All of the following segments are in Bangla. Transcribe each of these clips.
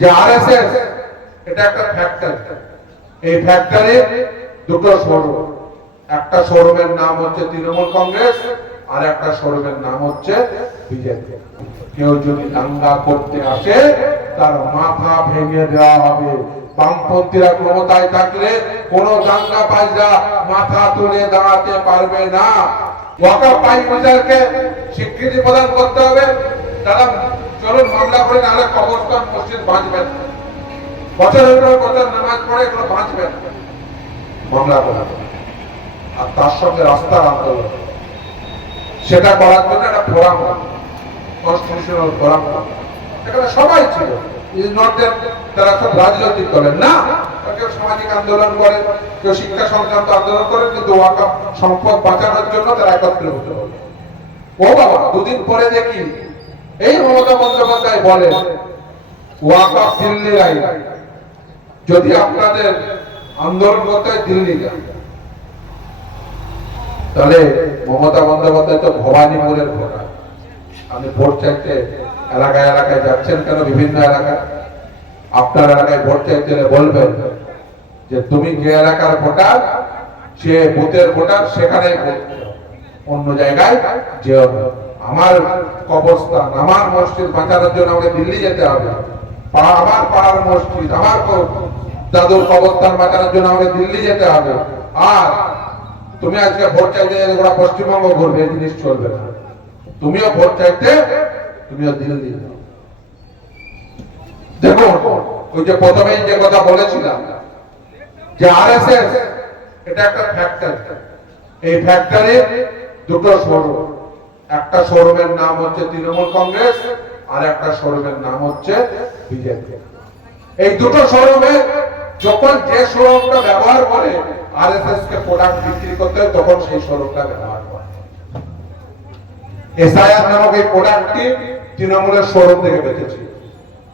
যে আরএসএস এটা একটা ফ্যাক্টরি, এই ফ্যাক্টরি দুটো শোরুম, একটা শোরুমের নাম হচ্ছে তৃণমূল কংগ্রেস আর একটা শোরুমের নাম হচ্ছে বিজেপি। কেউ যদি দাঙ্গা করতে আসে তার মাথা ভেঙে দেওয়া হবে। বামপন্থীরা ক্ষমতায় থাকলে কোন দাঙ্গা বাজরা মাথা তুলে দাঁড়াতে পারবে না। ওয়াকফ ট্রাইব্যুনালকে স্বীকৃতি প্রদান করতে হবে। তারা চলুন মামলা করে, নাহলে কবরস্থান মসজিদ বাঁচবেন, বছরের পর বছর নামাজ পড়ে এগুলো বাঁচবেন, মামলা করা। আর তার সঙ্গে রাস্তার আন্দোলন, সেটা করার জন্য একটা ফোরাম, কনস্টিটিউশনাল ফোরাম, এখানে সবাই ছিল। তারা সব রাজনৈতিক দলের না, কেউ সামাজিক আন্দোলন করে, কেউ শিক্ষা সংক্রান্ত আন্দোলন করে, কিন্তু ওয়াকফ সম্পদ বাঁচানোর জন্য তারা একত্রিত হতে হবে। ও বাবা, দুদিন পরে দেখি এই মমতা বন্দ্যোপাধ্যায় বলে ওয়াকফ দিল্লির আইন, যদি আপনাদের আন্দোলন করতে হয় দিল্লি যান। তাহলে মমতা বন্দ্যোপাধ্যায় তো ভবানীপুরের ঘোড়া। আপনি ভোট চাইতে এলাকায় এলাকায় যাচ্ছেন কেন? বিভিন্ন এলাকায়, আপনার এলাকায় ভোট চাইতে বলবেন যে তুমি যে এলাকার ভোটার, সে বুথের ভোটার, সেখানে অন্য জায়গায় যেও না। আমার কবরস্থান, আমার মসজিদ বাঁচানোর জন্য আমাকে দিল্লি যেতে হবে। আমার পাড়ার মসজিদ, আমার দাদুর কবরস্থান বাঁচানোর জন্য আমাকে দিল্লি যেতে হবে। আর তুমি আজকে ভোট চাইতে ওরা পশ্চিমবঙ্গ ঘুরবে, এই জিনিস চলবে না। তুমিও ভোট চাইতে, তুমিও দিল্লি যাও। দেখুন, ওই যে প্রথমেই যে কথা বলেছিলাম যে আরএসএস এটা একটা ফ্যাক্টরি, এই ফ্যাক্টরি দুটো শোরুম, একটা শোরুমের নাম হচ্ছে তৃণমূল কংগ্রেস আর একটা শোরুমের নাম হচ্ছে বিজেপি। এই দুটো শোরুমে যখন যে শোরুমটা ব্যবহার করে আরএসএস কে প্রোডাক্ট বিক্রি করতে হয়, তখন সেই শোরুমটা ব্যবহার করে। এসআইআর নামক এই প্রোডাক্টটি তৃণমূলের শোরুম থেকে বেঁচেছে,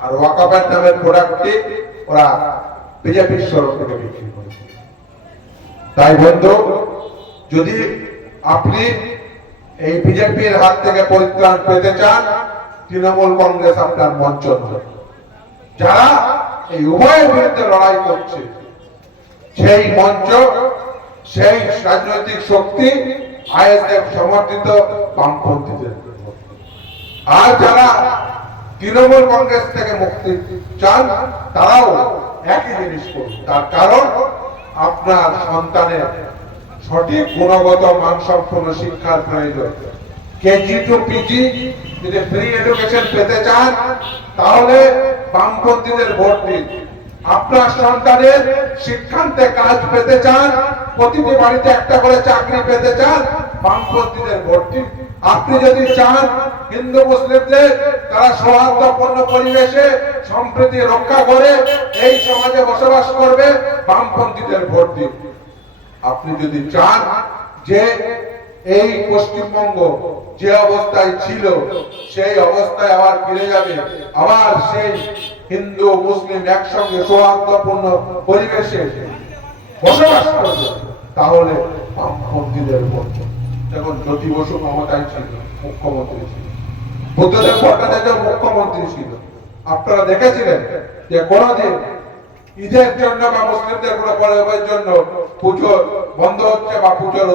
আর ওয়াকফের নামের প্রোডাক্টটি ওরা বিজেপির শোরুম থেকে বিক্রি করেছে। তাই বন্ধু, যদি আপনি এই বিজেপির হাত থেকে পরিত্রাণ পেতে চান, তৃণমূল কংগ্রেস আপনার মঞ্চ নয়। যারা এই উভয়ের বিরুদ্ধে লড়াই করছে, সেই মঞ্চ, সেই রাজনৈতিক শক্তি আইএসএফ সমর্থিত বামপন্থীদের। আর যারা তৃণমূল কংগ্রেস থেকে মুক্তি চান, তারাও একই জিনিস করবে। তার কারণ আপনার সন্তানের সঠিক গুণগত মানসম্পন্ন শিক্ষার প্রয়োজন। কেজি টু পিজি যদি ফ্রি এডুকেশন পেতে চান, তাহলে বামপন্থীদের ভোট দিন। আপনার সন্তানের শিক্ষান্তে কাজ পেতে চান, প্রতিটি বাড়িতে একটা করে চাকরি পেতে চান, বামপন্থীদের ভোট দিন। আপনি যদি চান হিন্দু মুসলিমদের তারা সৌহার্দ্যপূর্ণ পরিবেশে সম্প্রীতি রক্ষা করে এই সমাজে বসবাস করবে, বামপন্থীদের ভোট দিন। আপনি যদি চান যে এই পশ্চিমবঙ্গ যে অবস্থায় ছিল সেই অবস্থায় আবার ফিরে যাবে, আবার সেই হিন্দু মুসলিম একসঙ্গে সৌহার্দ্যপূর্ণ পরিবেশে বসবাস করবে, তাহলে বামপন্থীদের ভোট। যখন জ্যোতি বসু ক্ষমতায় ছিল, মুখ্যমন্ত্রী ছিল, বুদ্ধদেব ভট্টাচার্য মুখ্যমন্ত্রী ছিল, আপনারা দেখেছিলেন যে কোনদিন ঈদের জন্য বা মুসলিমদের কোনো পরবের জন্য পুজো বন্ধ হচ্ছে বা পুজোর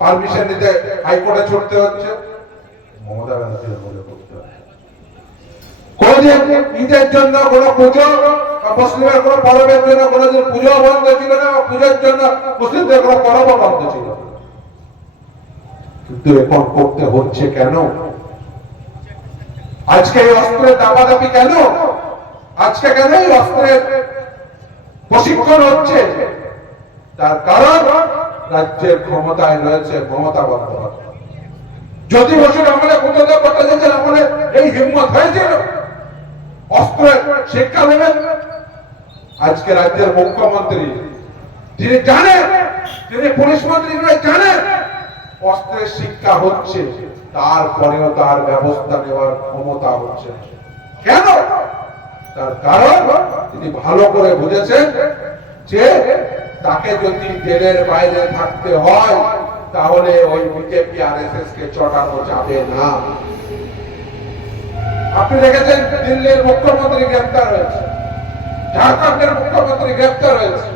পারমিশন নিতে হাইকোর্টে ছুটতে হচ্ছে? মমতা ব্যানার্জি বলে করতে হয়। কোনদিন ঈদের জন্য কোনো পুজো বা মুসলিমের কোনো পরবের জন্য কোনোদিন পুজো বন্ধ ছিল না, বা পুজোর জন্য মুসলিমদের কোনো পরব বন্ধ ছিল? কিন্তু এখন করতে হচ্ছে কেন? আজকে এই অস্ত্রের দাপাদাপি কেন? আজকে কেন এই অস্ত্রের প্রশিক্ষণ হচ্ছে? তার কারণ রাজ্যের ক্ষমতায় রয়েছে মমতা বন্দ্যোপাধ্যায়। জ্যোতি বসুর আমলে, বুদ্ধদেব ভট্টাচার্যের আমলে এই হিম্মত হয়েছিল অস্ত্রের শিক্ষা দেবেন? আজকে রাজ্যের মুখ্যমন্ত্রী যিনি জানেন, তিনি পুলিশ মন্ত্রী জানেন অস্ত্রের শিক্ষা হচ্ছে, তারপরেও তার ব্যবস্থা নেওয়ার ক্ষমতা হচ্ছে কেন? তার কারণ তিনি ভালো করে বুঝেছেন যে তাকে যদি জেলের বাইরে থাকতে হয়, তাহলে ওই বিজেপি আরএসএস কে চটানো যাবে না। আপনি দেখেছেন দিল্লির মুখ্যমন্ত্রী গ্রেপ্তার হয়েছে, ঝাড়খণ্ডের মুখ্যমন্ত্রী গ্রেপ্তার হয়েছে,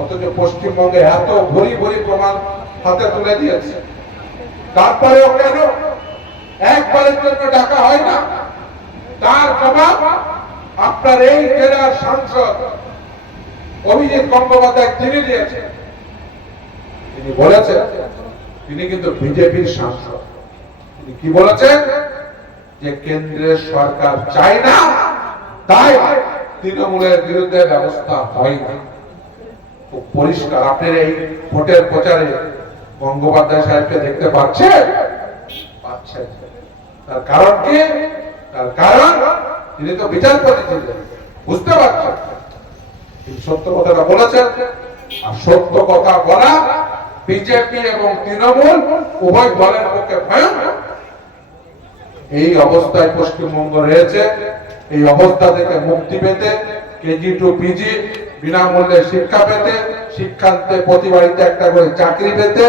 অথচ পশ্চিমবঙ্গে এত ভরি ভরি প্রমাণ হাতে তুলে দিয়েছে। তারপরেও কেন একবারের জন্য ডাকা হয় না? তার জবাব আপনার এই জেলার সাংসদ অভিজিৎ গঙ্গোপাধ্যায় তিনি দিয়েছেন। তিনি বলেছেন, তিনি কিন্তু বিজেপির সাংসদ, তিনি কি বলেছেন যে কেন্দ্রের সরকার চায় না, তাই তৃণমূলের বিরুদ্ধে ব্যবস্থা হয় না। খুব পরিষ্কার। আপনি এই ভোটের প্রচারে গঙ্গোপাধ্যায় সাহেবকে দেখতে পাচ্ছেন? পাচ্ছেন। তার কারণ কি? তার কারণ তিনি তো বিচারপতি ছিলেন, বুঝতে পারছেন। তিনি সত্য কথাটা বলেছেন, আর সত্য কথা বলা বিজেপি এবং তৃণমূল উভয় দলের পক্ষে ভয়ঙ্কর। এই অবস্থায় পশ্চিমবঙ্গ রয়েছে। এই অবস্থা থেকে মুক্তি পেতে, কেজি টু পিজি বিনামূল্যে শিক্ষা পেতে, শিক্ষার্থে প্রতি বাড়িতে একটা করে চাকরি পেতে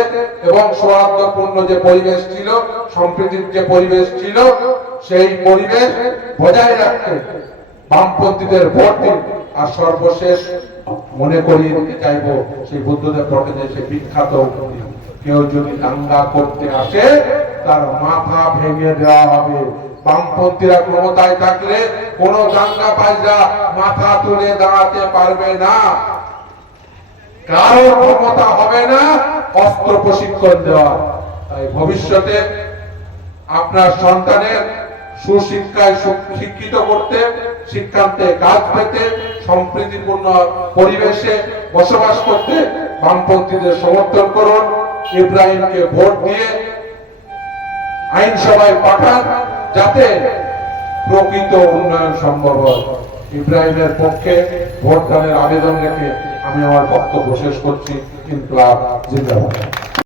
এবং সৌহার্দ্যপূর্ণ যে পরিবেশ ছিল, সম্প্রীতির যে পরিবেশ ছিল, সেই পরিবেশ বজায় রাখতে বামপন্থীদের ভোট দিন। আর সর্বশেষ মনে করিয়ে দিতে চাইবো সেই বুদ্ধদেব ভট্টাচার্য সে বিখ্যাত, কেউ যদি দাঙ্গা করতে আসে তার মাথা ভেঙে দেওয়া হবে। বামপন্থীরা ক্ষমতায় থাকলে কোন দাঙ্গা বাজরা মাথা তুলে দাঁড়াতে পারবে না, কারোর ক্ষমতা হবে না অস্ত্র প্রশিক্ষণ দেওয়া। তাই ভবিষ্যতে আপনার সন্তানের সুশিক্ষায় শিক্ষিত করতে, শিক্ষান্তে কাজ পেতে, সম্প্রীতিপূর্ণ পরিবেশে বসবাস করতে বামপন্থীদের সমর্থন করুন। ইব্রাহিমকে ভোট দিয়ে আইনসভায় পাঠান, যাতে প্রকৃত উন্নয়ন সম্ভব হয়। ইব্রাহিমের পক্ষে ভোট দানের আবেদন রেখে আমি আমার বক্তব্য শেষ করছি। ইনকলাব জিন্দাবাদ।